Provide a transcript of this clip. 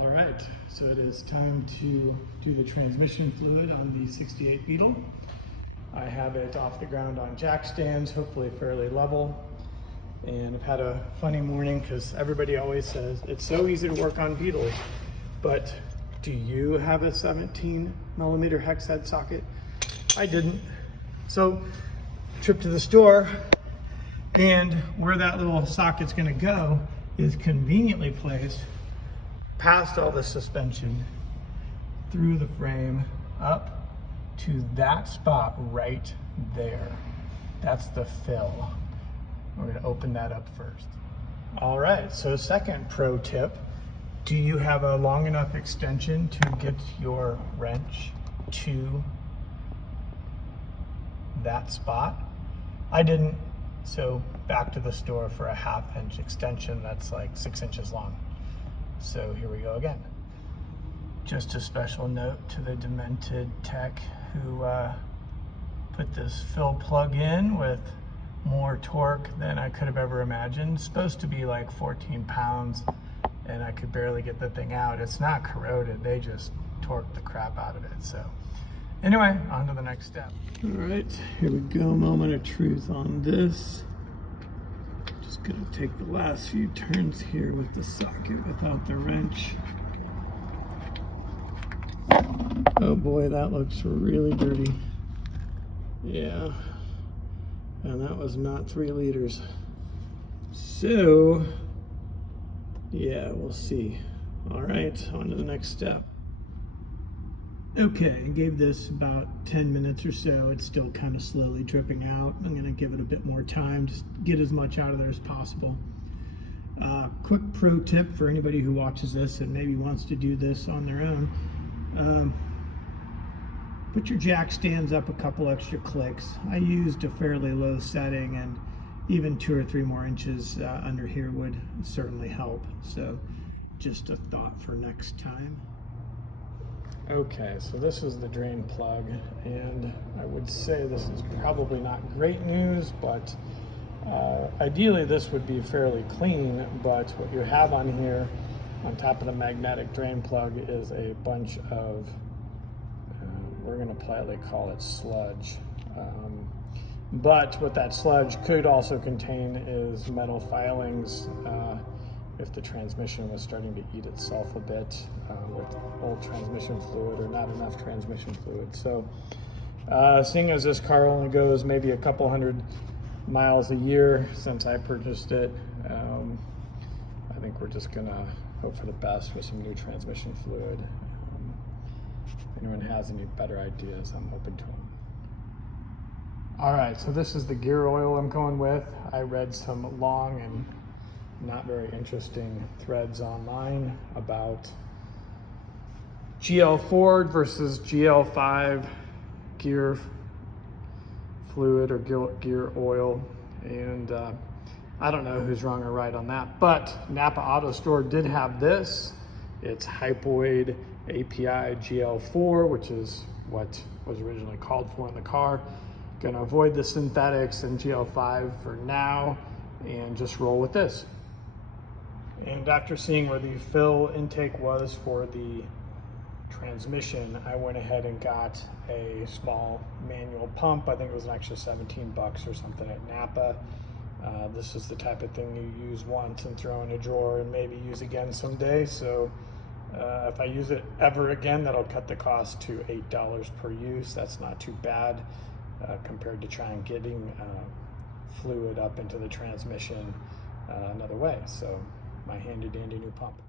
All right, so it is time to do the transmission fluid on the 68 Beetle. I have it off the ground on jack stands, hopefully fairly level. And I've had a funny morning because everybody always says it's so easy to work on Beetles, but do you have a 17mm hex head socket? I didn't. So trip to the store, and where that little socket's gonna go is conveniently placed past all the suspension, through the frame, up to that spot right there. That's the fill. We're gonna open that up first. All right, so second pro tip, do you have a long enough extension to get your wrench to that spot? I didn't, so back to the store for a 1/2 inch extension that's like 6 inches long. So here we go again. Just a special note to the demented tech who put this fill plug in with more torque than I could have ever imagined. It's supposed to be like 14 pounds and I could barely get the thing out. It's not corroded, they just torqued the crap out of it. So anyway, on to the next step. All right, here we go, moment of truth on this. Just gonna take the last few turns here with the socket without the wrench. Oh boy, that looks really dirty. Yeah, and that was not 3 liters. So, yeah, we'll see. All right, on to the next step. Okay, I gave this about 10 minutes or so. It's still kind of slowly dripping out. I'm gonna give it a bit more time, just get as much out of there as possible. Quick pro tip for anybody who watches this and maybe wants to do this on their own. Put your jack stands up a couple extra clicks. I used a fairly low setting, and even 2 or 3 more inches under here would certainly help. So just a thought for next time. Okay, so this is the drain plug, and I would say this is probably not great news, but ideally this would be fairly clean, but what you have on here on top of the magnetic drain plug is a bunch of, we're going to politely call it sludge. But what that sludge could also contain is metal filings, if the transmission was starting to eat itself a bit with old transmission fluid or not enough transmission fluid. So seeing as this car only goes maybe a couple 100 miles a year since I purchased it, I think we're just gonna hope for the best with some new transmission fluid. If anyone has any better ideas, I'm open to them. All right, so this is the gear oil I'm going with. I read some long and not very interesting threads online about GL4 versus GL5 gear fluid or gear oil, and I don't know who's wrong or right on that, but Napa Auto Store did have this. It's Hypoid API GL4, which is what was originally called for in the car. Gonna avoid the synthetics and GL5 for now and just roll with this. And after seeing where the fill intake was for the transmission, I went ahead and got a small manual pump. I think it was an extra 17 bucks or something at Napa. This is the type of thing you use once and throw in a drawer and maybe use again someday. So if I use it ever again, that'll cut the cost to $8 per use. That's not too bad compared to trying getting fluid up into the transmission another way. So my handy dandy new pump.